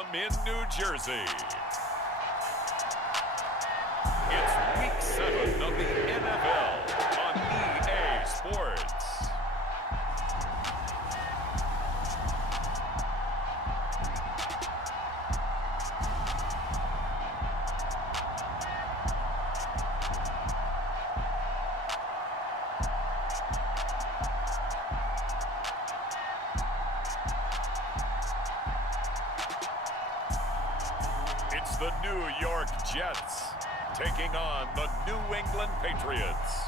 Stadium in New Jersey. It's Week 7 of the NFL on EA Sports. It's the New York Jets taking on the New England Patriots.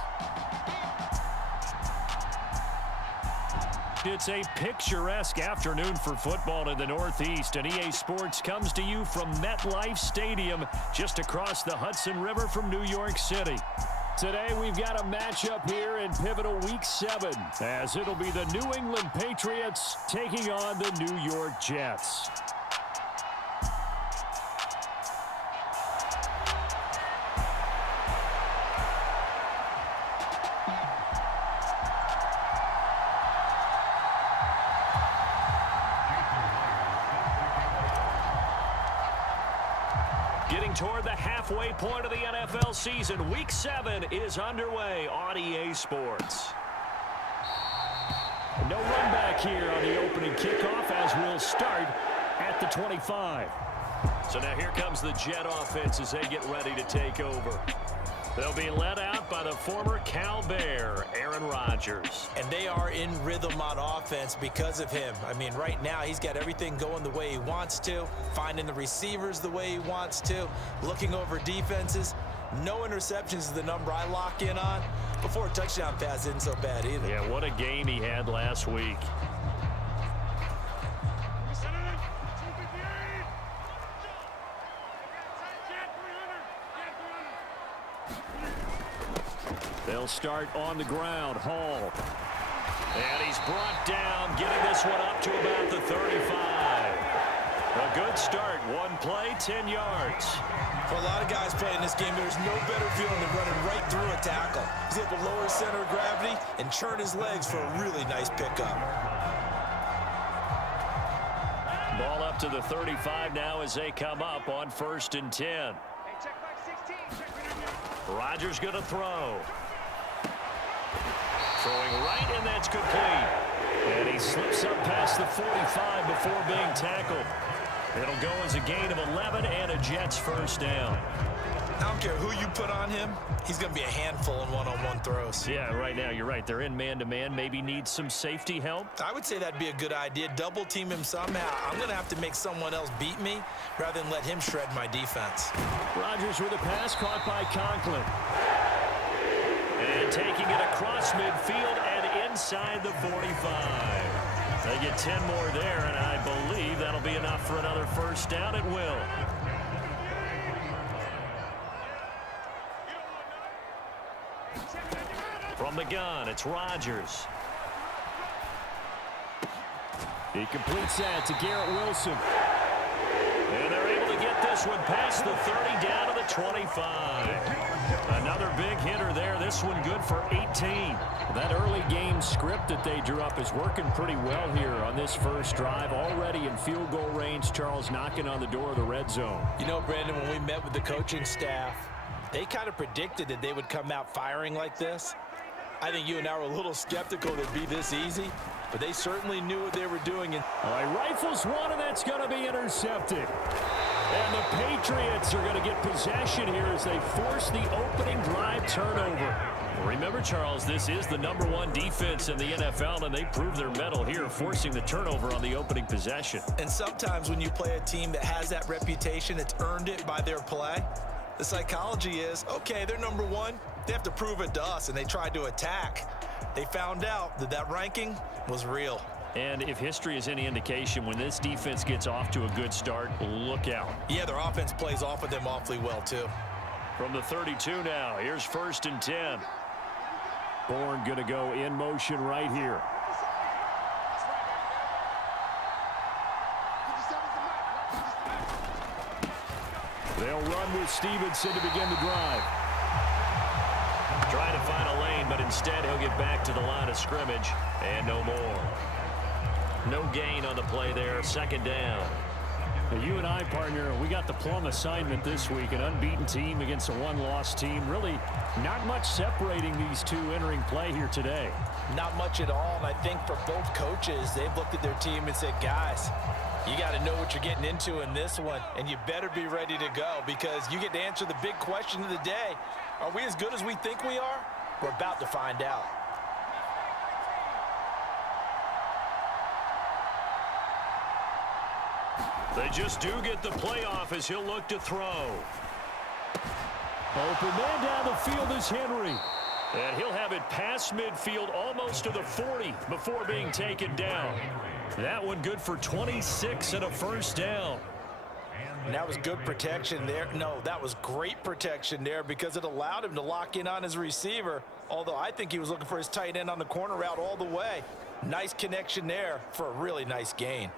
It's a picturesque afternoon for football in the Northeast, and EA Sports comes to you from MetLife Stadium just across the Hudson River from New York City. Today we've got a matchup here in pivotal Week 7, as it'll be the New England Patriots taking on the New York Jets. Getting toward the halfway point of the NFL season, Week 7 is underway on EA Sports. No run back here on the opening kickoff as we'll start at the 25. So now here comes the Jet offense as they get ready to take over. They'll be led out by the former Cal Bear, Aaron Rodgers. And they are in rhythm on offense because of him. I mean, right now he's got everything going the way he wants to, finding the receivers the way he wants to, looking over defenses. No interceptions is the number I lock in on. Before a touchdown pass isn't so bad either. Yeah, what a game he had last week. They'll start on the ground. Hall. And he's brought down, getting this one up to about the 35. A good start. One play, 10 yards. For a lot of guys playing this game, there's no better feeling than running right through a tackle. He's able to lower his center of gravity and churn his legs for a really nice pickup. Ball up to the 35 now as they come up on 1st and 10. Rodgers going to throw. Throwing right, and that's complete. And he slips up past the 45 before being tackled. It'll go as a gain of 11 and a Jets first down. I don't care who you put on him, he's going to be a handful in one-on-one throws. Yeah, right now, you're right. They're in man-to-man. Maybe need some safety help. I would say that'd be a good idea. Double team him somehow. I'm going to have to make someone else beat me rather than let him shred my defense. Rodgers with a pass caught by Conklin. And taking it across midfield and inside the 45. They get 10 more there, and I believe that'll be enough for another first down. It will. From the gun, it's Rodgers. He completes that to Garrett Wilson. And they're able to get this one past the 30 down to the 25. Another big hitter there. This one good for 18. That early game script that they drew up is working pretty well here on this first drive. Already in field goal range, Charles knocking on the door of the red zone. You know, Brandon, when we met with the coaching staff, they kind of predicted that they would come out firing like this. I think you and I were a little skeptical it'd be this easy, but they certainly knew what they were doing. All right, rifles one, and that's going to be intercepted. And the Patriots are going to get possession here as they force the opening drive turnover. Remember, Charles, this is the #1 defense in the NFL, and they prove their mettle here, forcing the turnover on the opening possession. And sometimes when you play a team that has that reputation, it's earned it by their play. The psychology is, okay, they're #1. They have to prove it to us, and they tried to attack. They found out that that ranking was real. And if history is any indication, when this defense gets off to a good start, look out. Yeah, their offense plays off of them awfully well, too. From the 32 now, here's 1st and 10. Bourne going to go in motion right here. They'll run with Stevenson to begin the drive. Trying to find a lane, but instead he'll get back to the line of scrimmage, and no more. No gain on the play there, 2nd down. Now, you and I, partner, we got the plum assignment this week. An unbeaten team against a one-loss team. Really not much separating these two entering play here today. Not much at all, and I think for both coaches, they've looked at their team and said, guys, you got to know what you're getting into in this one, and you better be ready to go because you get to answer the big question of the day. Are we as good as we think we are? We're about to find out. They just do get the playoff as he'll look to throw. Open man down the field is Henry. And he'll have it past midfield almost to the 40 before being taken down. That one good for 26 and a first down. And that was good protection there. No, that was great protection there because it allowed him to lock in on his receiver, although I think he was looking for his tight end on the corner route all the way. Nice connection there for a really nice gain.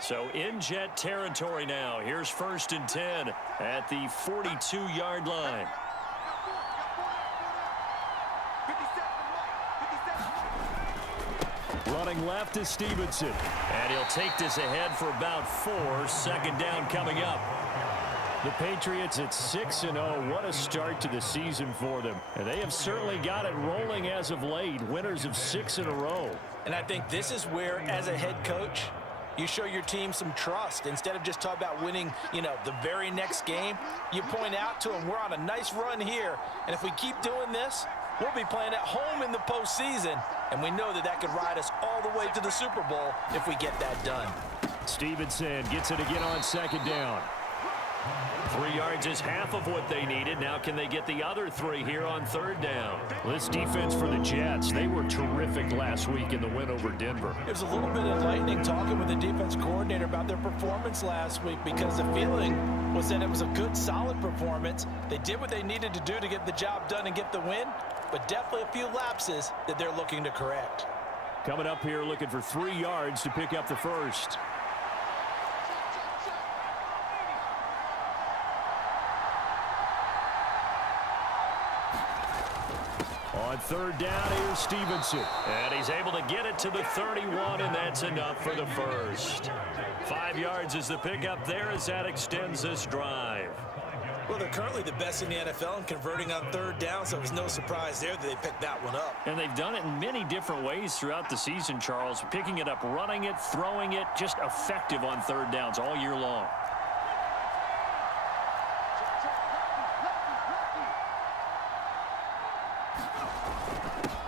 So in Jet territory now. Here's 1st and 10 at the 42-yard line. Running left is Stevenson. And he'll take this ahead for about 4. 2nd down coming up. The Patriots at 6-0. What a start to the season for them. And they have certainly got it rolling as of late. Winners of 6 in a row. And I think this is where, as a head coach, you show your team some trust. Instead of just talking about winning, the very next game, you point out to them, we're on a nice run here. And if we keep doing this, we'll be playing at home in the postseason. And we know that that could ride us all the way to the Super Bowl if we get that done. Stevenson gets it again on 2nd down. 3 yards is half of what they needed. Now can they get the other 3 here on 3rd down? This defense for the Jets, they were terrific last week in the win over Denver. It was a little bit enlightening talking with the defense coordinator about their performance last week because the feeling was that it was a good, solid performance. They did what they needed to do to get the job done and get the win, but definitely a few lapses that they're looking to correct. Coming up here looking for 3 yards to pick up the first. On 3rd down, here's Stevenson. And he's able to get it to the 31, and that's enough for the first. 5 yards is the pickup there as that extends this drive. Well, they're currently the best in the NFL in converting on 3rd down, so it was no surprise there that they picked that one up. And they've done it in many different ways throughout the season, Charles. Picking it up, running it, throwing it, just effective on 3rd downs all year long.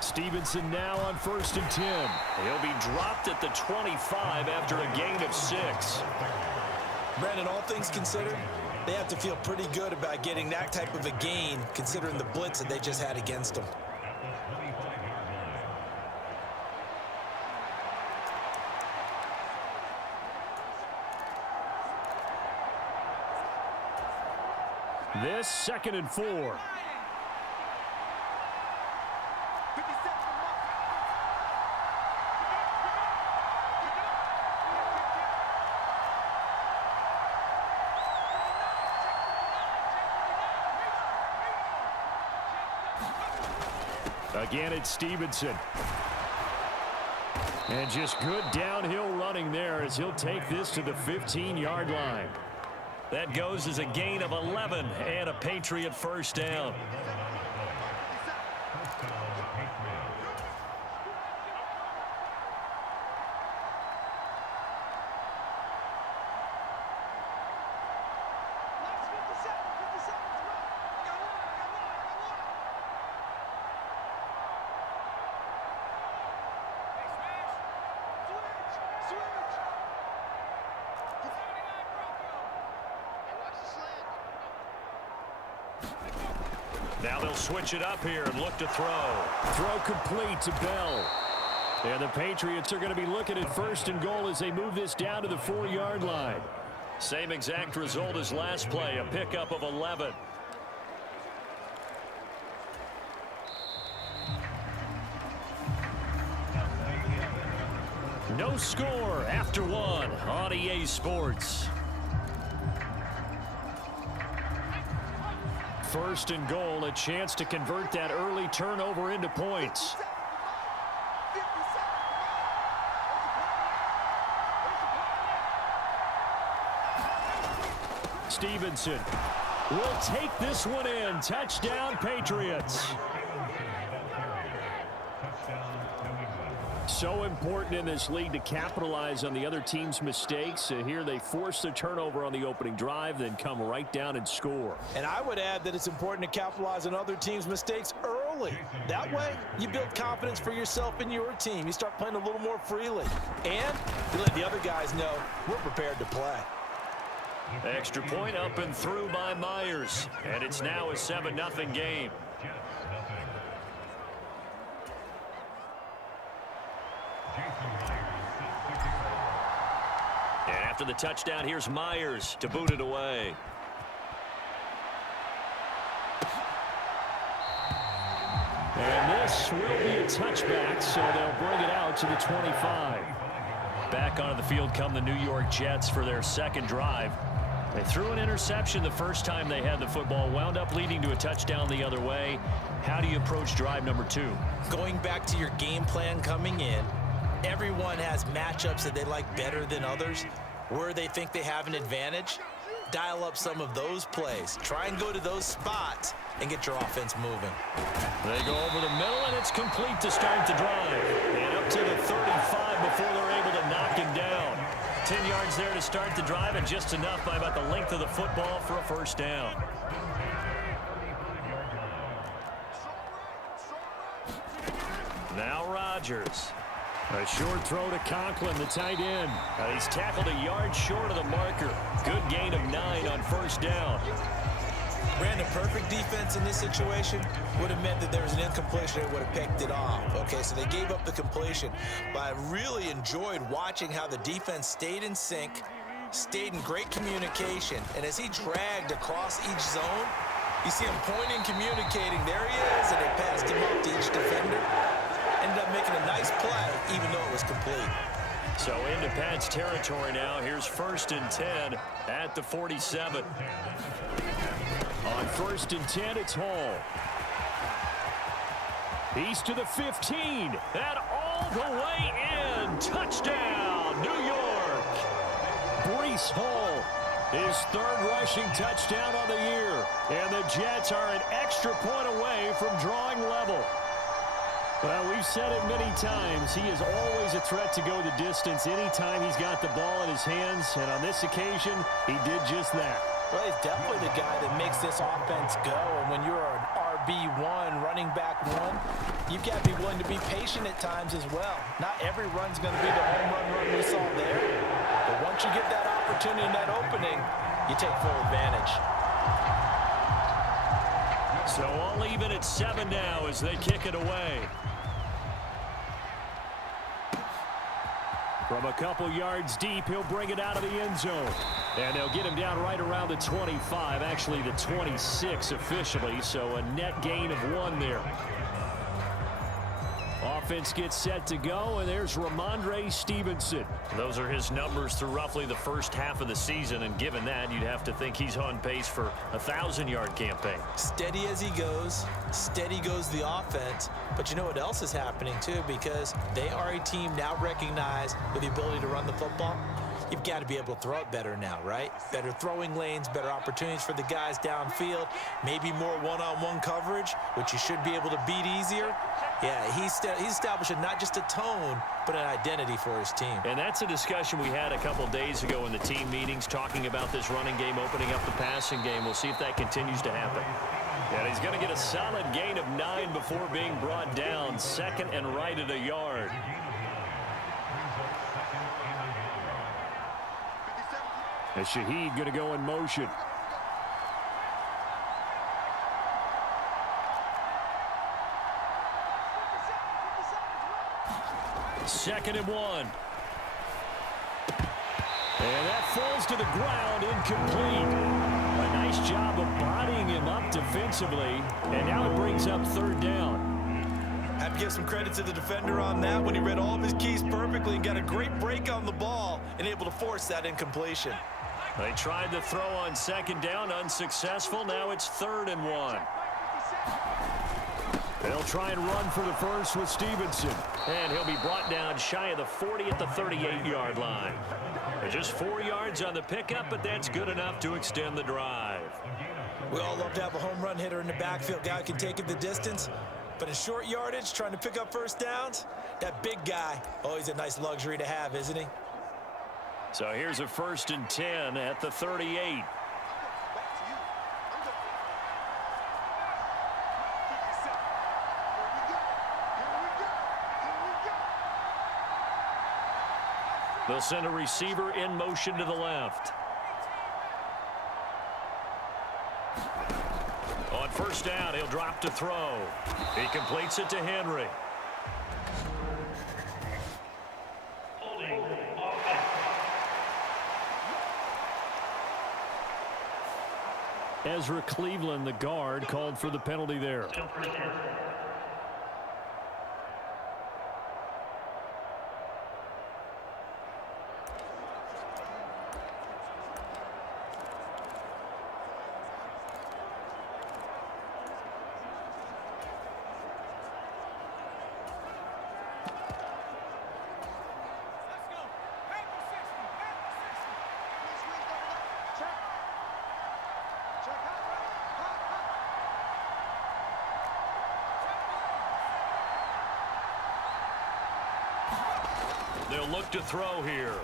Stevenson now on 1st and 10. He'll be dropped at the 25 after a gain of 6. Brandon, all things considered, they have to feel pretty good about getting that type of a gain considering the blitz that they just had against them. This 2nd and 4. Again, it's Stevenson. And just good downhill running there as he'll take this to the 15-yard line. That goes as a gain of 11 and a Patriot first down. Now they'll switch it up here and look to throw. Throw complete to Bell. And the Patriots are going to be looking at 1st and goal as they move this down to the 4-yard line. Same exact result as last play, a pickup of 11. No score after 1 on EA Sports. first and goal, a chance to convert that early turnover into points. Stevenson will take this one in. Touchdown, Patriots. So important in this league to capitalize on the other team's mistakes. Here they force the turnover on the opening drive, then come right down and score. And I would add that it's important to capitalize on other teams' mistakes early. That way, you build confidence for yourself and your team. You start playing a little more freely. And you let the other guys know we're prepared to play. Extra point up and through by Myers. And it's now a 7-0 game. And after the touchdown, here's Myers to boot it away. And this will be a touchback, so they'll bring it out to the 25. Back onto the field come the New York Jets for their second drive. They threw an interception the first time they had the football, wound up leading to a touchdown the other way. How do you approach drive number 2? Going back to your game plan coming in, everyone has matchups that they like better than others. Where they think they have an advantage, dial up some of those plays. Try and go to those spots and get your offense moving. They go over the middle, and it's complete to start the drive. And up to the 35 before they're able to knock him down. 10 yards there to start the drive, and just enough by about the length of the football for a first down. Now Rodgers. A short throw to Conklin, the tight end. He's tackled a yard short of the marker. Good gain of 9 on first down. Ran a perfect defense in this situation. Would have meant that there was an incompletion that would have picked it off. Okay, so they gave up the completion. But I really enjoyed watching how the defense stayed in sync, stayed in great communication. And as he dragged across each zone, you see him pointing, communicating. There he is, and they passed him up to each defender. Ended up making a nice play, even though it was complete. So into Pat's territory now. Here's 1st and 10 at the 47. On 1st and 10, it's Hall. He's to the 15. And all the way in. Touchdown, New York. Breece Hall, his 3rd rushing touchdown on the year. And the Jets are an extra point away from drawing level. Well, we've said it many times. He is always a threat to go the distance anytime he's got the ball in his hands. And on this occasion, he did just that. Well, he's definitely the guy that makes this offense go. And when you're an RB1, running back 1, you've got to be willing to be patient at times as well. Not every run's going to be the home run we saw there. But once you get that opportunity and that opening, you take full advantage. So all even at 7 now as they kick it away. From a couple yards deep, he'll bring it out of the end zone. And they'll get him down right around the 25, actually the 26 officially, so a net gain of 1 there. Offense gets set to go, and there's Ramondre Stevenson. Those are his numbers through roughly the first half of the season, and given that, you'd have to think he's on pace for a 1,000-yard campaign. Steady as he goes, steady goes the offense, but you know what else is happening too, because they are a team now recognized with the ability to run the football. You've got to be able to throw it better now, right? Better throwing lanes, better opportunities for the guys downfield, maybe more one-on-one coverage, which you should be able to beat easier. Yeah, he's establishing not just a tone, but an identity for his team. And that's a discussion we had a couple days ago in the team meetings, talking about this running game opening up the passing game. We'll see if that continues to happen. And he's going to get a solid gain of 9 before being brought down. 2nd and right at a yard. And Shaheed going to go in motion. Second and 1. And that falls to the ground, incomplete. A nice job of bodying him up defensively. And now it brings up 3rd down. Have to give some credit to the defender on that when he read all of his keys perfectly and got a great break on the ball and able to force that incompletion. They tried to throw on second down, unsuccessful. Now it's 3rd and 1. They'll try and run for the first with Stevenson. And he'll be brought down shy of the 40 at the 38-yard line. Just 4 yards on the pickup, but that's good enough to extend the drive. We all love to have a home run hitter in the backfield. Guy who can take it the distance. But in short yardage, trying to pick up first downs, that big guy, always a nice luxury to have, isn't he? So here's a 1st and 10 at the 38. They'll send a receiver in motion to the left. On 1st down, he'll drop to throw. He completes it to Henry. Ezra Cleveland, the guard, called for the penalty there. They'll look to throw here.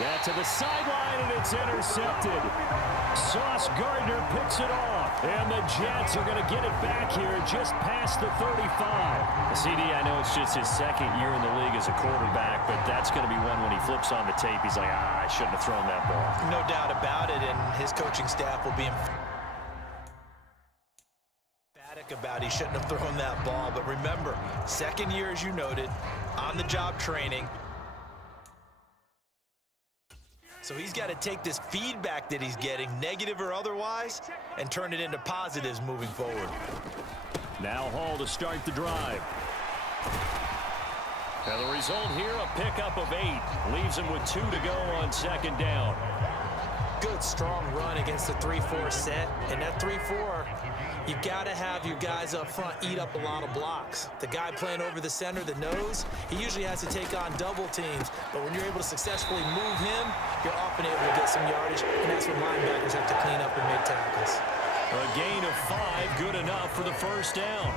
That to the sideline, and it's intercepted. Sauce Gardner picks it off, and the Jets are going to get it back here just past the 35. CD, I know it's just his 2nd year in the league as a quarterback, but that's going to be one when he flips on the tape. He's like, I shouldn't have thrown that ball. No doubt about it, and his coaching staff will be emphatic about he shouldn't have thrown that ball. But remember, 2nd year, as you noted, on-the-job training. So he's got to take this feedback that he's getting, negative or otherwise, and turn it into positives moving forward. Now Hall to start the drive. And the result here, a pickup of 8. Leaves him with 2 to go on 2nd down. Good, strong run against the 3-4 set. And that 3-4, you've got to have your guys up front eat up a lot of blocks. The guy playing over the center, the nose, he usually has to take on double teams. But when you're able to successfully move him, you're often able to get some yardage. And that's when linebackers have to clean up and make tackles. A gain of 5, good enough for the 1st down.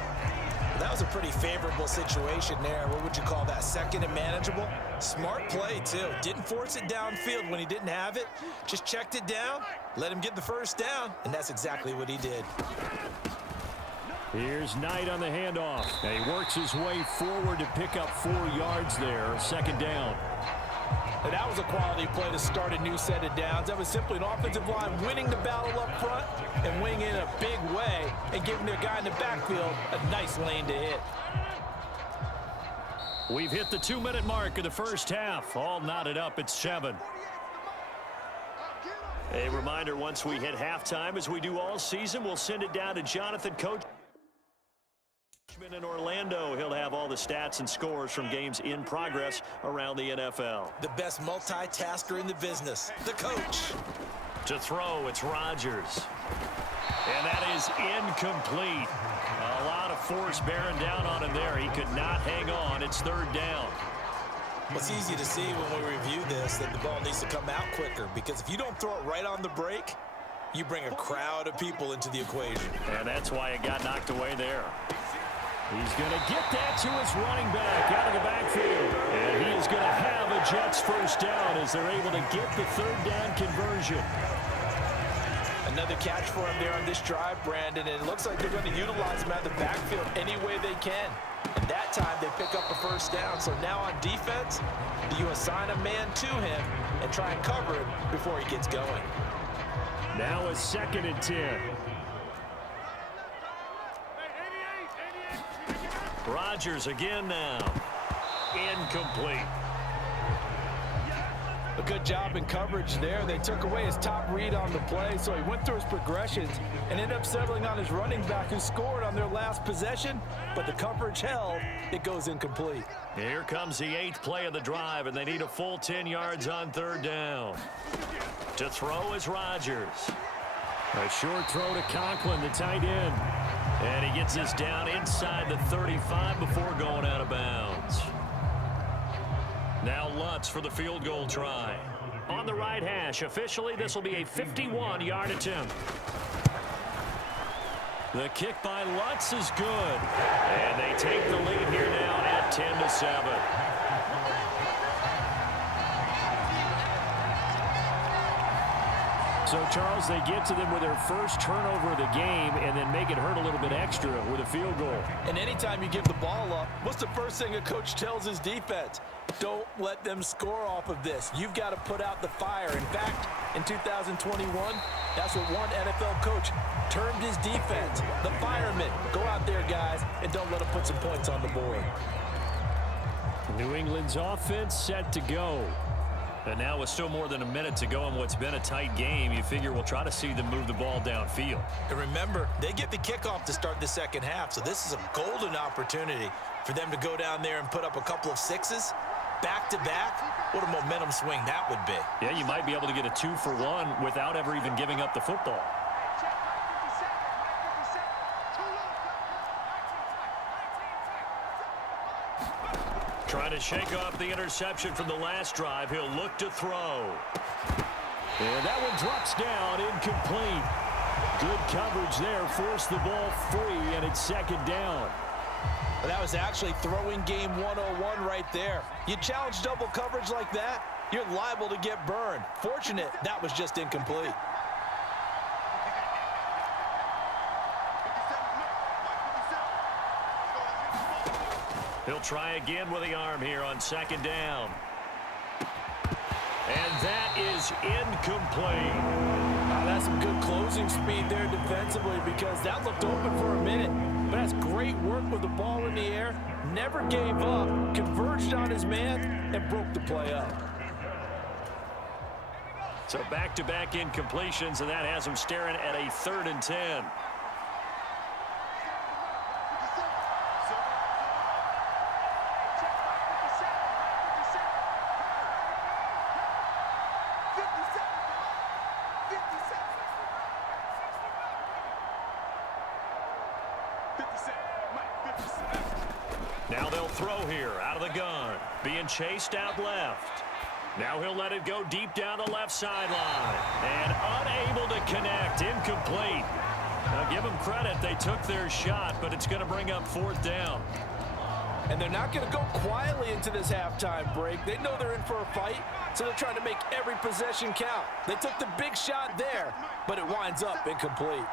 That was a pretty favorable situation there. What would you call that? 2nd and manageable? Smart play, too. Didn't force it downfield when he didn't have it. Just checked it down, let him get the 1st down, and that's exactly what he did. Here's Knight on the handoff. And he works his way forward to pick up 4 yards there. 2nd down. And that was a quality play to start a new set of downs. That was simply an offensive line winning the battle up front and winning in a big way and giving their guy in the backfield a nice lane to hit. We've hit the 2-minute mark of the 1st half. All knotted up at 7. A reminder, once we hit halftime, as we do all season, we'll send it down to Jonathan Coach in Orlando. He'll have all the stats and scores from games in progress around the NFL. The best multitasker in the business, the coach. To throw, it's Rodgers. And that is incomplete. A lot of force bearing down on him there. He could not hang on. It's 3rd down. Well, it's easy to see when we review this that the ball needs to come out quicker, because if you don't throw it right on the break, you bring a crowd of people into the equation. And that's why it got knocked away there. He's going to get that to his running back out of the backfield. And he is going to have a Jets 1st down as they're able to get the 3rd down conversion. Another catch for him there on this drive, Brandon, and it looks like they're going to utilize him out of the backfield any way they can. And that time they pick up a 1st down. So now on defense, you assign a man to him and try and cover it before he gets going. Now a 2nd and 10. Rodgers again now. Incomplete. A good job in coverage there. They took away his top read on the play, so he went through his progressions and ended up settling on his running back who scored on their last possession, but the coverage held. It goes incomplete. Here comes the 8th play of the drive, and they need a full 10 yards on 3rd down. To throw is Rodgers. A short throw to Conklin, the tight end. And he gets this down inside the 35 before going out of bounds. Now Lutz for the field goal try. On the right hash, officially this will be a 51-yard attempt. The kick by Lutz is good. And they take the lead here now at 10-7. So, Charles, they get to them with their first turnover of the game and then make it hurt a little bit extra with a field goal. And anytime you give the ball up, what's the first thing a coach tells his defense? Don't let them score off of this. You've got to put out the fire. In fact, in 2021, that's what one NFL coach termed his defense, the firemen. Go out there, guys, and don't let them put some points on the board. New England's offense set to go. And now with still more than a minute to go in what's been a tight game, you figure we'll try to see them move the ball downfield. And remember, they get the kickoff to start the second half, so this is a golden opportunity for them to go down there and put up a couple of sixes back-to-back. What a momentum swing that would be. Yeah, you might be able to get a 2-for-1 without ever even giving up the football. Trying to shake off the interception from the last drive. He'll look to throw. And that one drops down, incomplete. Good coverage there, forced the ball free, and it's 2nd down. But that was actually throwing game 101 right there. You challenge double coverage like that, you're liable to get burned. Fortunate that was just incomplete. He'll try again with the arm here on 2nd down. And that is incomplete. That's some good closing speed there defensively because that looked open for a minute. But that's great work with the ball in the air. Never gave up, converged on his man, and broke the play up. So back-to-back incompletions, and that has him staring at a 3rd and 10. Now they'll throw here out of the gun. Being chased out left. Now he'll let it go deep down the left sideline. And unable to connect. Incomplete. Now give them credit. They took their shot, but it's going to bring up 4th down. And they're not going to go quietly into this halftime break. They know they're in for a fight, so they're trying to make every possession count. They took the big shot there, but it winds up incomplete.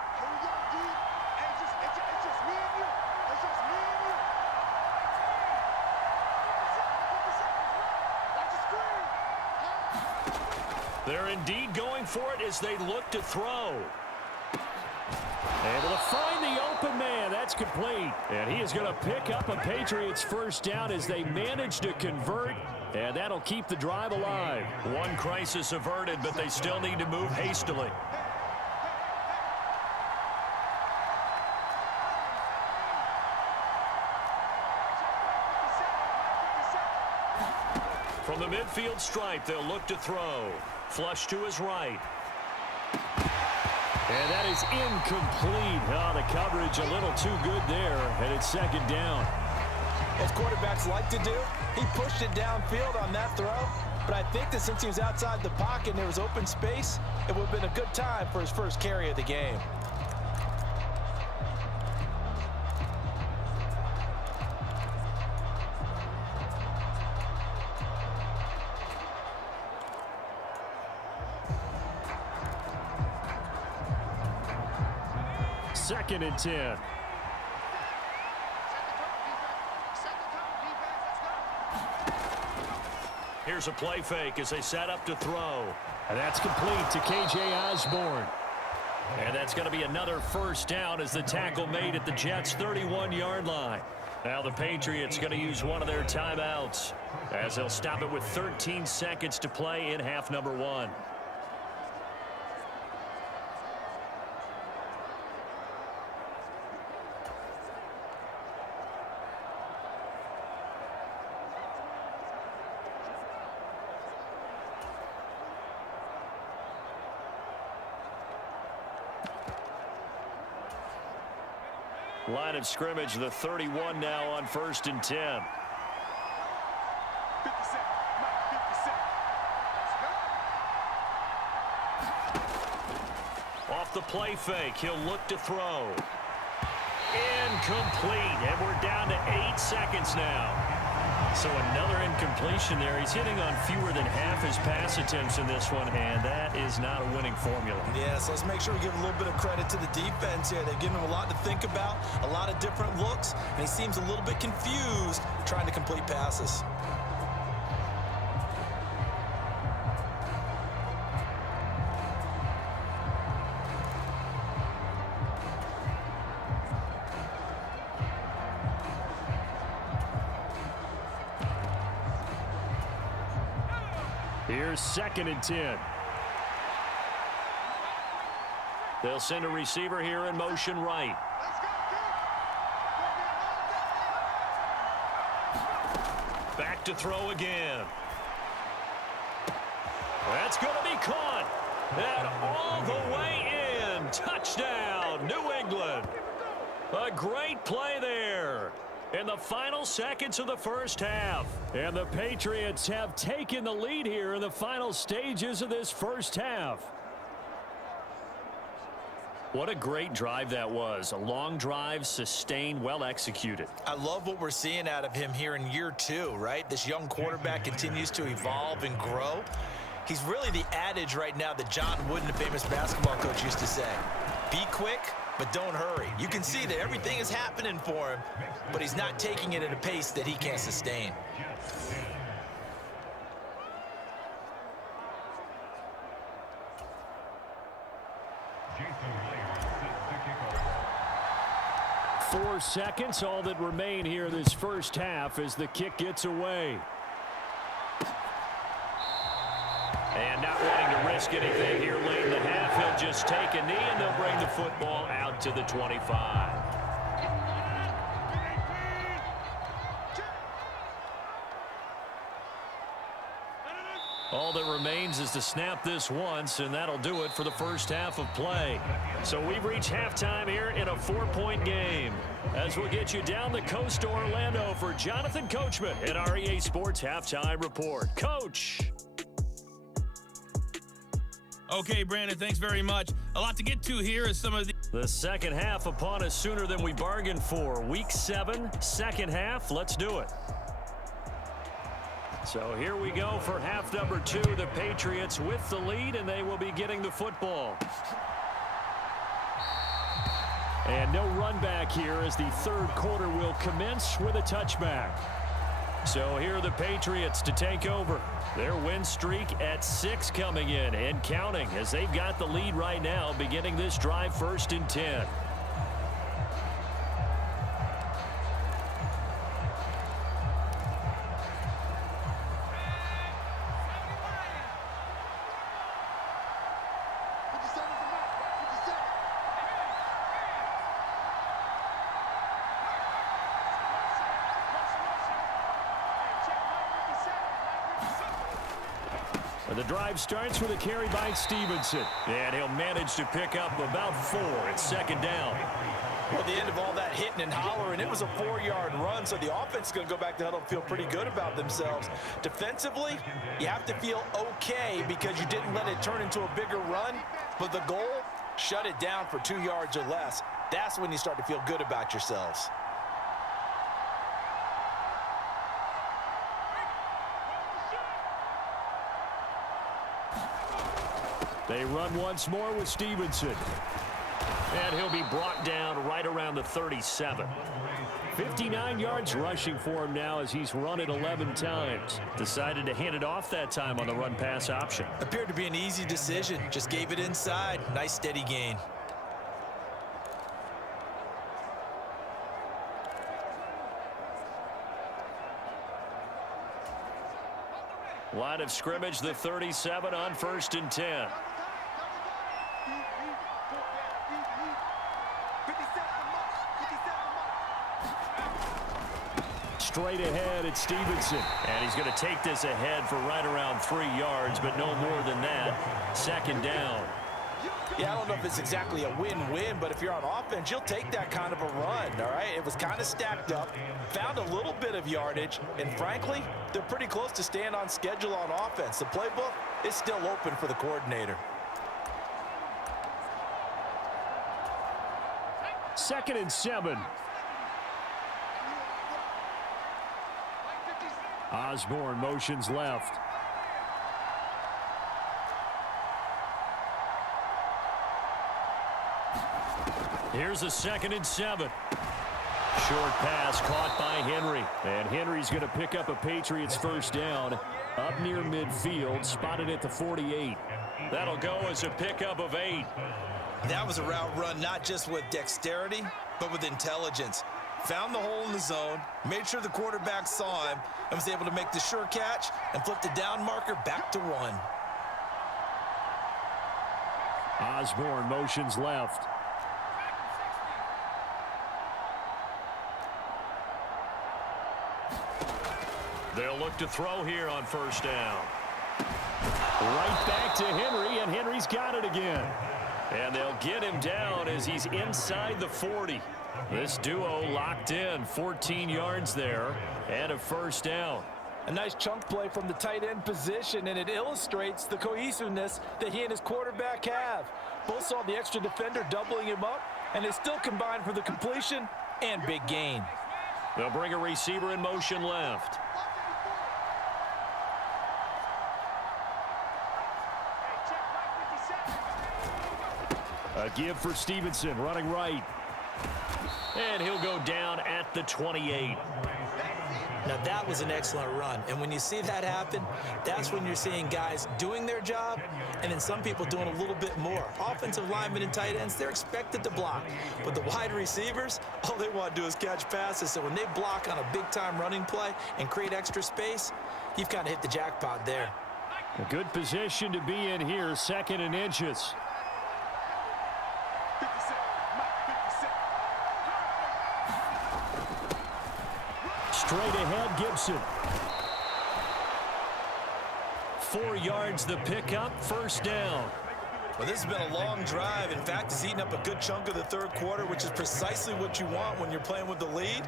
They're indeed going for it as they look to throw. Able to find the open man. That's complete. And he is going to pick up a Patriots first down as they manage to convert. And that'll keep the drive alive. One crisis averted, but they still need to move hastily. From the midfield stripe, they'll look to throw. Flush to his right. And that is incomplete. Oh, the coverage a little too good there, and it's 2nd down. As quarterbacks like to do, he pushed it downfield on that throw, but I think that since he was outside the pocket and there was open space, it would have been a good time for his first carry of the game. Second and 10. Here's a play fake as they set up to throw. And that's complete to K.J. Osborne. And that's going to be another first down as the tackle made at the Jets' 31-yard line. Now the Patriots going to use one of their timeouts as they'll stop it with 13 seconds to play in half number 1. Line of scrimmage, the 31 now on 1st and 10. Off the play fake, he'll look to throw. Incomplete, and we're down to 8 seconds now. So another incompletion there. He's hitting on fewer than half his pass attempts in this one, and that is not a winning formula. Yeah, so let's make sure we give a little bit of credit to the defense here. They've given him a lot to think about, a lot of different looks, and he seems a little bit confused trying to complete passes. Here's 2nd and 10. They'll send a receiver here in motion right. Back to throw again. That's going to be caught. And all the way in. Touchdown, New England. A great play there in the final seconds of the first half. And the Patriots have taken the lead here in the final stages of this first half. What a great drive that was. A long drive, sustained, well executed. I love what we're seeing out of him here in year 2, right? This young quarterback continues to evolve and grow. He's really the adage right now that John Wooden, the famous basketball coach, used to say. Be quick, but don't hurry. You can see that everything is happening for him, but he's not taking it at a pace that he can't sustain. Four seconds, all that remain here this first half as the kick gets away. And not wanting to risk anything here late in the half, he'll just take a knee and they'll bring the football out to the 25. All that remains is to snap this once, and that'll do it for the first half of play. So we've reached halftime here in a 4-point game. As we'll get you down the coast to Orlando for Jonathan Coachman at our EA Sports Halftime Report. Coach. Okay, Brandon, thanks very much. A lot to get to here is some of the second half upon us sooner than we bargained for. Week 7, second half. Let's do it. So here we go for half number 2. The Patriots with the lead, and they will be getting the football. And no run back here as the third quarter will commence with a touchback. So here are the Patriots to take over. Their win streak at 6 coming in and counting as they've got the lead right now beginning this drive 1st and 10. The drive starts with a carry by Stevenson. And he'll manage to pick up about 4 at 2nd down. Well, the end of all that hitting and hollering, it was a 4-yard run, so the offense is going to go back to huddle and feel pretty good about themselves. Defensively, you have to feel okay because you didn't let it turn into a bigger run, but the goal, shut it down for 2 yards or less. That's when you start to feel good about yourselves. They run once more with Stevenson. And he'll be brought down right around the 37. 59 yards rushing for him now as he's run it 11 times. Decided to hand it off that time on the run-pass option. Appeared to be an easy decision. Just gave it inside. Nice steady gain. Line of scrimmage, the 37 on 1st and 10. Straight ahead, it's Stevenson. And he's going to take this ahead for right around 3 yards, but no more than that. 2nd down. Yeah, I don't know if it's exactly a win-win, but if you're on offense, you'll take that kind of a run, all right? It was kind of stacked up, found a little bit of yardage, and frankly, they're pretty close to staying on schedule on offense. The playbook is still open for the coordinator. 2nd and 7. Osborne motions left. Here's a 2nd and 7. Short pass caught by Henry. And Henry's going to pick up a Patriots 1st down up near midfield, spotted at the 48. That'll go as a pickup of 8. That was a route run not just with dexterity, but with intelligence. Found the hole in the zone, made sure the quarterback saw him, and was able to make the sure catch and flip the down marker back to 1. Osborne motions left. They'll look to throw here on 1st down. Right back to Henry, and Henry's got it again. And they'll get him down as he's inside the 40. This duo locked in, 14 yards there, and a 1st down. A nice chunk play from the tight end position, and it illustrates the cohesiveness that he and his quarterback have. Both saw the extra defender doubling him up, and they still combined for the completion and big gain. They'll bring a receiver in motion left. A give for Stevenson, running right. And he'll go down at the 28. Now that was an excellent run, and when you see that happen, that's when you're seeing guys doing their job and then some people doing a little bit more. Offensive linemen and tight ends, they're expected to block, but the wide receivers, all they want to do is catch passes. So when they block on a big-time running play and create extra space, you've kind of hit the jackpot there. A good position to be in here, 2nd and inches. Straight ahead, Gibson. 4 yards the pickup, 1st down. Well, this has been a long drive. In fact, it's eaten up a good chunk of the 3rd quarter, which is precisely what you want when you're playing with the lead.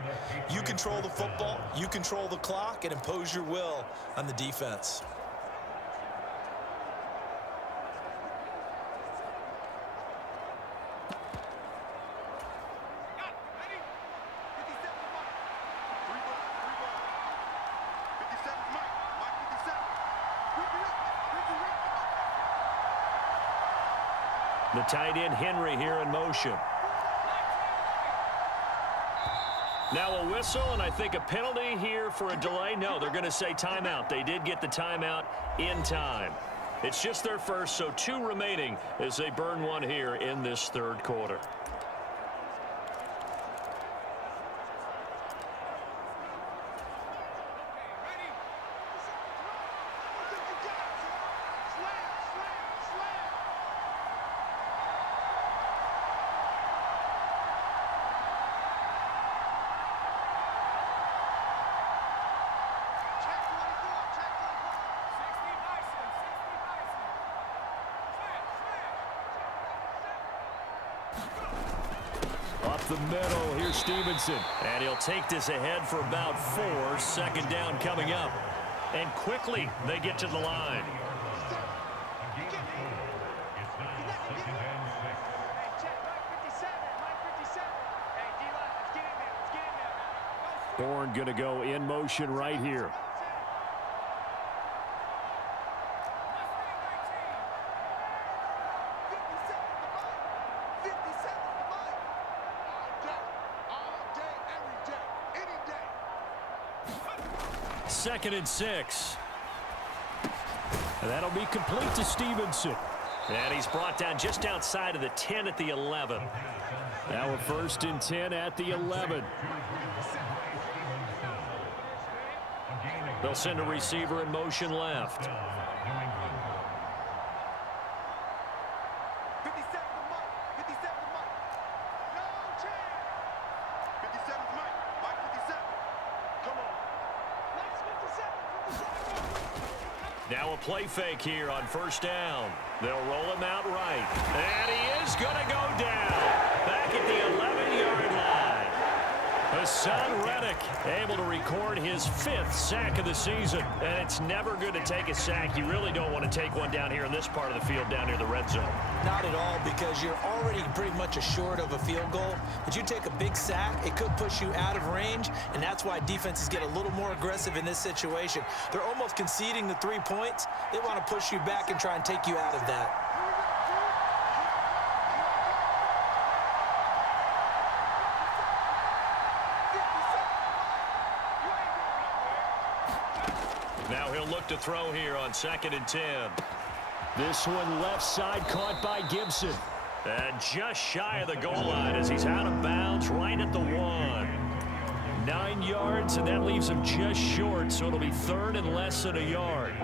You control the football, you control the clock, and impose your will on the defense. The tight end Henry here in motion. Now a whistle, and I think a penalty here for a delay. No, they're going to say timeout. They did get the timeout in time. It's just their first, so 2 remaining as they burn 1 here in this 3rd quarter. Up the middle, here's Stevenson. And he'll take this ahead for about 4. 2nd down coming up. And quickly, they get to the line. Bourne going to go in motion right here. Second and 6. And that'll be complete to Stevenson. And he's brought down just outside of the 10 at the 11. Now a 1st and 10 at the 11. They'll send a receiver in motion left. Now a play fake here on first down. They'll roll him out right. And he is going to go down. Back at the 11-yard line. Hassan Reddick able to record his 5th sack of the season. And it's never good to take a sack. You really don't want to take one down here in this part of the field down near the red zone. Not at all, because you're already pretty much assured of a field goal. But you take a big sack, it could push you out of range, and that's why defenses get a little more aggressive in this situation. They're almost conceding the 3 points. They want to push you back and try and take you out of that. Now he'll look to throw here on 2nd and 10. This one left side caught by Gibson. And just shy of the goal line as he's out of bounds right at the 1. 9 yards, and that leaves him just short, so it'll be 3rd and less than a yard.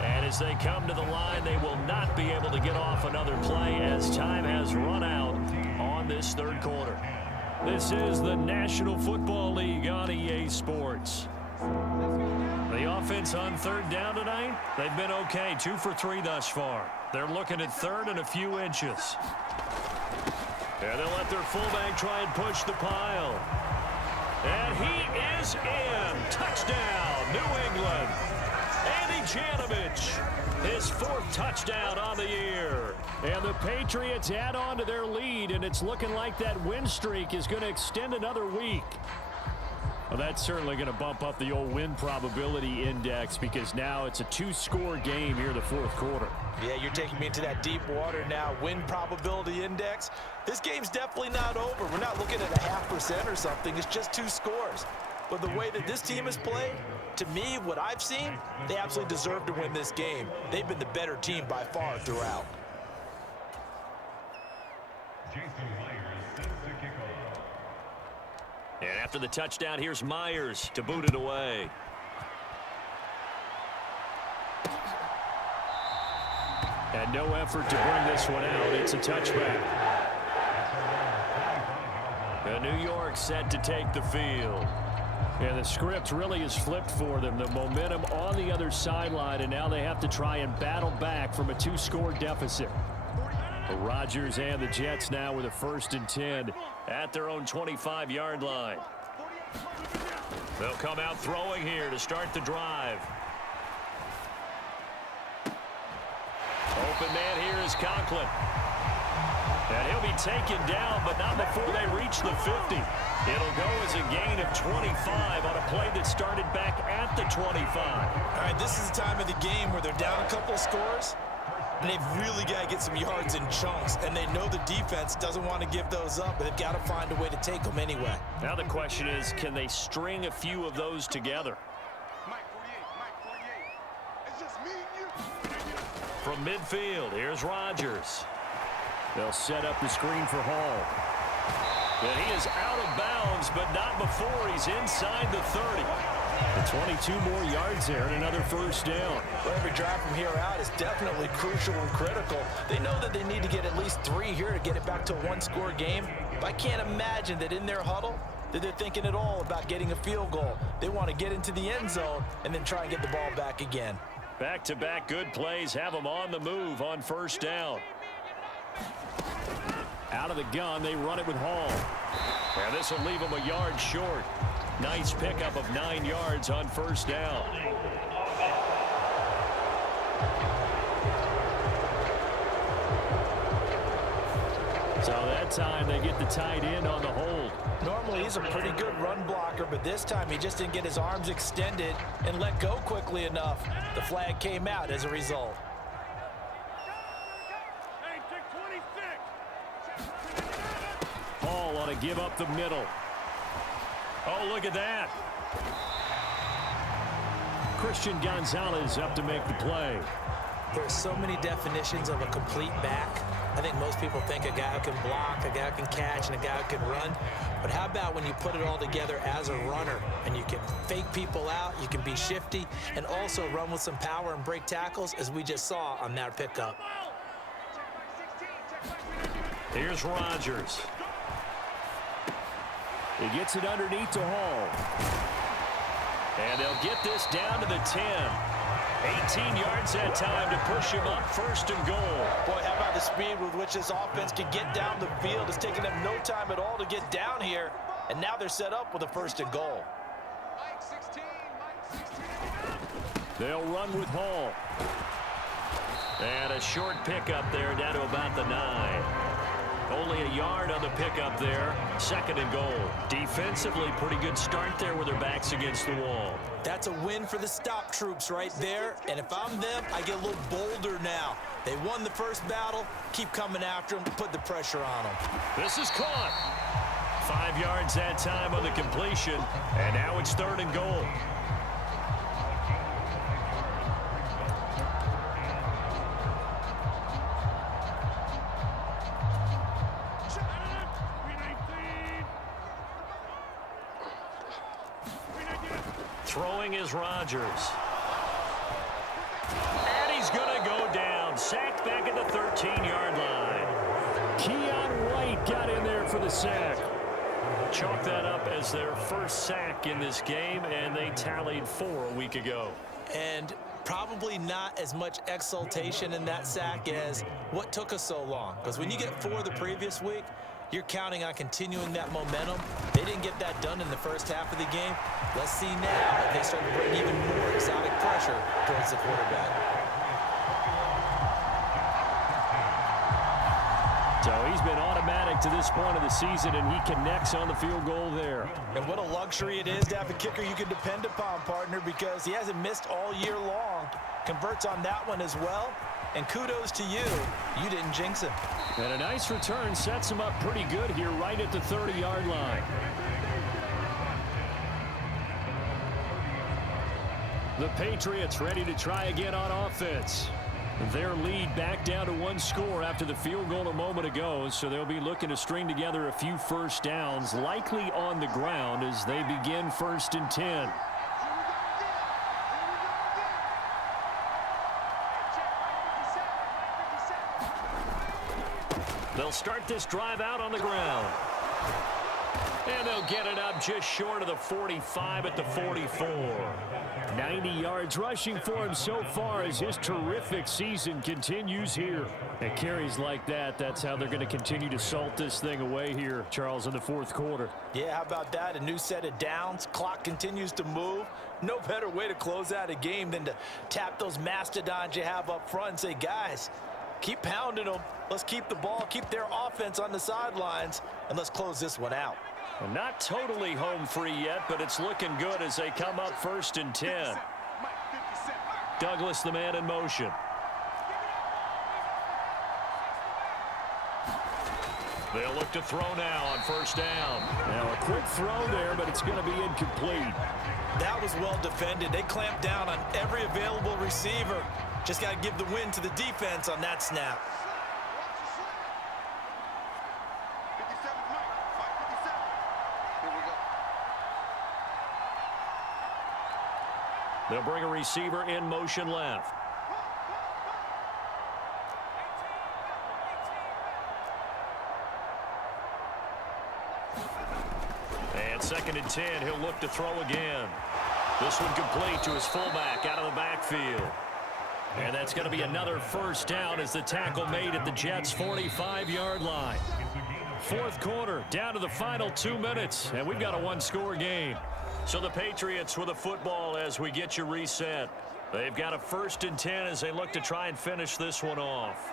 And as they come to the line, they will not be able to get off another play as time has run out on this 3rd quarter. This is the National Football League on EA Sports. The offense on 3rd down tonight, they've been okay. 2 for 3 thus far. They're looking at 3rd and a few inches. And they'll let their fullback try and push the pile. And he is in. Touchdown, New England. Andy Janovich, his 4th touchdown on the year. And the Patriots add on to their lead, and it's looking like that win streak is going to extend another week. Well, that's certainly going to bump up the old win probability index, because now it's a 2-score game here in the 4th quarter. Yeah, you're taking me into that deep water now. Win probability index. This game's definitely not over. We're not looking at a 0.5% or something. It's just 2 scores. But the way that this team has played, to me, what I've seen, they absolutely deserve to win this game. They've been the better team by far throughout. And after the touchdown, here's Myers to boot it away. And no effort to bring this one out. It's a touchback. And New York set to take the field. And the script really is flipped for them. The momentum on the other sideline, and now they have to try and battle back from a 2-score deficit. Rodgers and the Jets now with a 1st and 10 at their own 25-yard line. They'll come out throwing here to start the drive. Open man here is Conklin. And he'll be taken down, but not before they reach the 50. It'll go as a gain of 25 on a play that started back at the 25. All right, this is the time of the game where they're down a couple of scores, and they've really got to get some yards in chunks, and they know the defense doesn't want to give those up, but they've got to find a way to take them anyway. Now the question is, can they string a few of those together? From midfield, here's Rodgers. They'll set up the screen for Hall. And he is out of bounds, but not before he's inside the 30. The 22 more yards there and another 1st down. Well, every drive from here out is definitely crucial and critical. They know that they need to get at least 3 here to get it back to a 1-score game. But I can't imagine that in their huddle that they're thinking at all about getting a field goal. They want to get into the end zone and then try and get the ball back again. Back-to-back good plays have them on the move on 1st down. Out of the gun, they run it with Hall. And this will leave them a yard short. Nice pickup of 9 yards on 1st down. So that time they get the tight end on the hold. Normally he's a pretty good run blocker, but this time he just didn't get his arms extended and let go quickly enough. The flag came out as a result. Hall ought to give up the middle. Oh, look at that. Christian Gonzalez up to make the play. There are so many definitions of a complete back. I think most people think a guy who can block, a guy who can catch, and a guy who can run. But how about when you put it all together as a runner and you can fake people out, you can be shifty, and also run with some power and break tackles, as we just saw on that pickup. Here's Rodgers. He gets it underneath to Hall. And they'll get this down to the 10. 18 yards that time to push him up, 1st and goal. Boy, how about the speed with which this offense can get down the field? It's taken them no time at all to get down here, and now they're set up with a 1st and goal. They'll run with Hall. And a short pickup there down to about the 9. Only a yard on the pickup there. 2nd and goal. Defensively, pretty good start there with their backs against the wall. That's a win for the stop troops right there. And if I'm them, I get a little bolder now. They won the first battle. Keep coming after them. Put the pressure on them. This is caught. 5 yards that time on the completion. And now it's 3rd and goal. Throwing is Rodgers. And he's going to go down. Sacked back at the 13-yard line. Keon White got in there for the sack. Chalk that up as their first sack in this game, and they tallied 4 a week ago. And probably not as much exultation in that sack as what took us so long. Because when you get 4 the previous week, you're counting on continuing that momentum. They didn't get that done in the first half of the game. Let's see now if they start to bring even more exotic pressure towards the quarterback. So he's been automatic to this point of the season, and he connects on the field goal there. And what a luxury it is to have a kicker you can depend upon, partner, because he hasn't missed all year long. Converts on that one as well. And kudos to you. You didn't jinx him. And a nice return sets him up pretty good here right at the 30-yard line. The Patriots ready to try again on offense. Their lead back down to 1 score after the field goal a moment ago, so they'll be looking to string together a few first downs, likely on the ground as they begin 1st and 10. They'll start this drive out on the ground. And they'll get it up just short of the 45 at the 44. 90 yards rushing for him so far as his terrific season continues here. And carries like that, that's how they're going to continue to salt this thing away here, Charles, in the 4th quarter. Yeah, how about that? A new set of downs. Clock continues to move. No better way to close out a game than to tap those mastodons you have up front and say, guys, keep pounding them. Let's keep the ball, keep their offense on the sidelines, and let's close this one out. Well, not totally home free yet, but it's looking good as they come up 1st and 10. Douglas, the man in motion. They'll look to throw now on 1st down. Now a quick throw there, but it's going to be incomplete. That was well defended. They clamped down on every available receiver. Just got to give the win to the defense on that snap. They'll bring a receiver in motion left. And 2nd and 10, he'll look to throw again. This one complete to his fullback out of the backfield. And that's going to be another 1st down as the tackle made at the Jets' 45-yard line. 4th quarter, down to the final 2 minutes, and we've got a 1-score game. So the Patriots with a football as we get you reset. They've got a 1st and 10 as they look to try and finish this one off.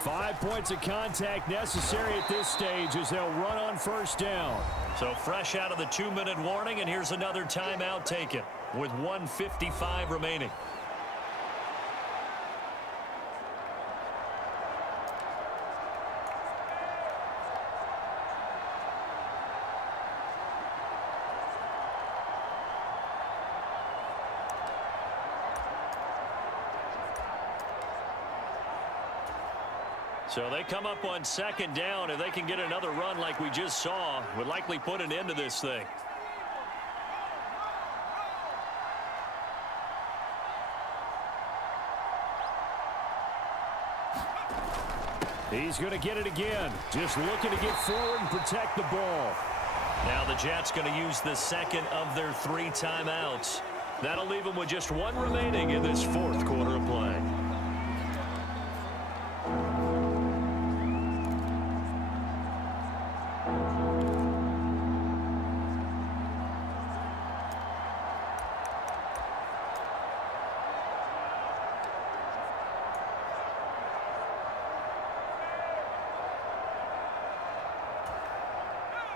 5 points of contact necessary at this stage as they'll run on 1st down. So fresh out of the 2-minute warning, and here's another timeout taken with 1:55 remaining. So they come up on second down. If they can get another run like we just saw, would likely put an end to this thing. He's going to get it again. Just looking to get forward and protect the ball. Now the Jets going to use the second of their 3 timeouts. That'll leave them with just 1 remaining in this 4th quarter of play.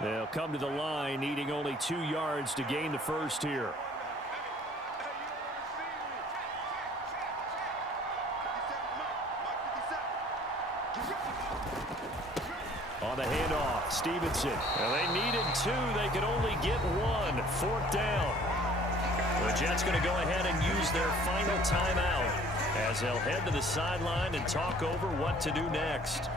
They'll come to the line, needing only 2 yards to gain the first here. On the handoff, Stevenson. Well, they needed 2. They could only get 1. 4th down. The Jets going to go ahead and use their final timeout as they'll head to the sideline and talk over what to do next.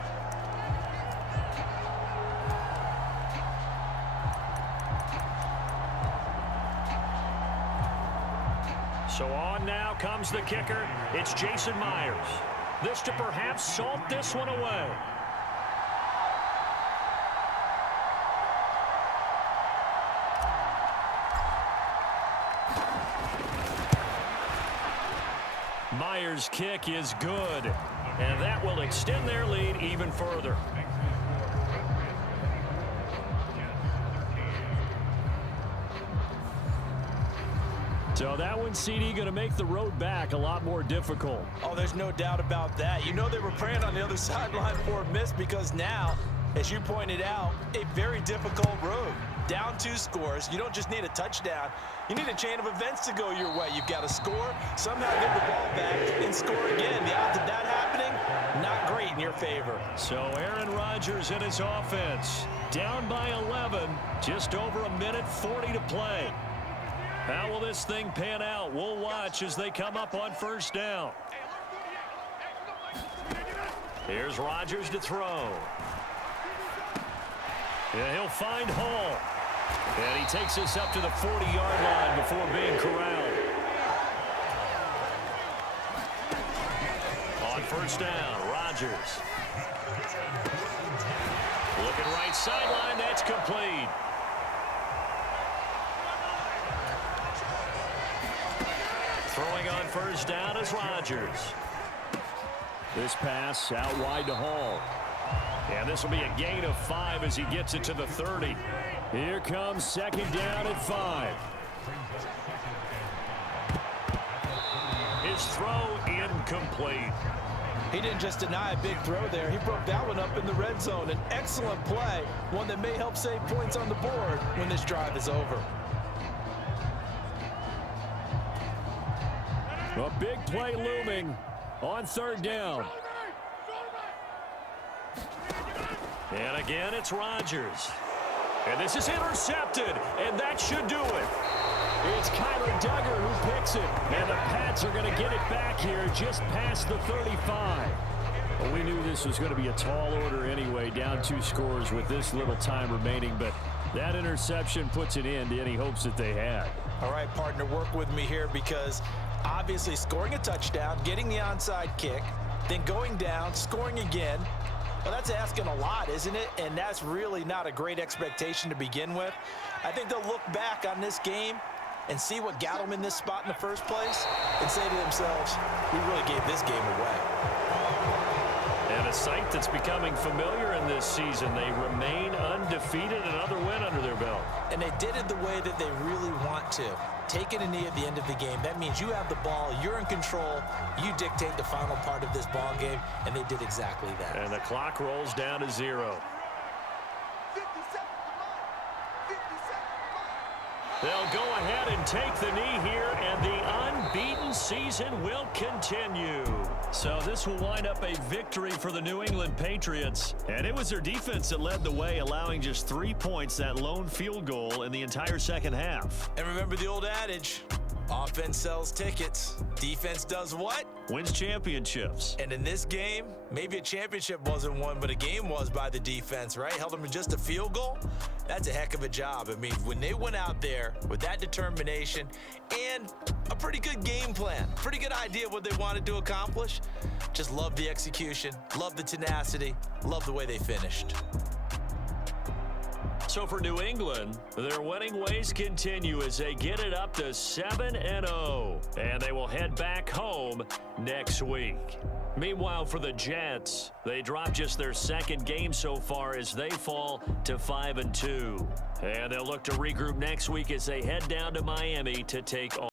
So on now comes the kicker. It's Jason Myers. This to perhaps salt this one away. Myers' kick is good, and that will extend their lead even further. So that one, CD, going to make the road back a lot more difficult. Oh, there's no doubt about that. You know they were praying on the other sideline for a miss because now, as you pointed out, a very difficult road. Down 2 scores. You don't just need a touchdown. You need a chain of events to go your way. You've got to score, somehow get the ball back, and score again. The odds of that happening, not great in your favor. So Aaron Rodgers in his offense. Down by 11. Just over 1:40 to play. How will this thing pan out? We'll watch as they come up on 1st down. Here's Rodgers to throw. Yeah, he'll find Hall. And he takes us up to the 40-yard line before being corralled. On 1st down, Rodgers. Looking right sideline, that's complete. Throwing on 1st down is Rodgers. This pass out wide to Hall. And this will be a gain of 5 as he gets it to the 30. Here comes 2nd down at 5. His throw incomplete. He didn't just deny a big throw there. He broke that one up in the red zone. An excellent play, one that may help save points on the board when this drive is over. A big play looming on 3rd down. And again, it's Rodgers. And this is intercepted, and that should do it. It's Kyler Duggar who picks it, and the Pats are going to get it back here just past the 35. Well, we knew this was going to be a tall order anyway, down 2 scores with this little time remaining, but that interception puts an end to any hopes that they had. All right, partner, work with me here because obviously scoring a touchdown, getting the onside kick, then going down, scoring again. Well, that's asking a lot, isn't it? And that's really not a great expectation to begin with. I think they'll look back on this game and see what got them in this spot in the first place and say to themselves, we really gave this game away. And a sight that's becoming familiar in this season. They remain undefeated, another win under their belt. And they did it the way that they really want to. Taking a knee at the end of the game. That means you have the ball, you're in control, you dictate the final part of this ball game, and they did exactly that. And the clock rolls down to 0. They'll go ahead and take the knee here, and the unbeaten season will continue. So this will wind up a victory for the New England Patriots. And it was their defense that led the way, allowing just 3 points, that lone field goal in the entire second half. And remember the old adage, offense sells tickets. Defense does what? wins championships. And in this game, maybe a championship wasn't won, but a game was by the defense, right? Held them to just a field goal. That's a heck of a job. I mean, when they went out there with that determination and a pretty good game plan, pretty good idea of what they wanted to accomplish, just love the execution, love the tenacity, love the way they finished. So for New England, their winning ways continue as they get it up to 7-0, and they will head back home next week. Meanwhile, for the Jets, they drop just their second game so far as they fall to 5-2. And they'll look to regroup next week as they head down to Miami to take on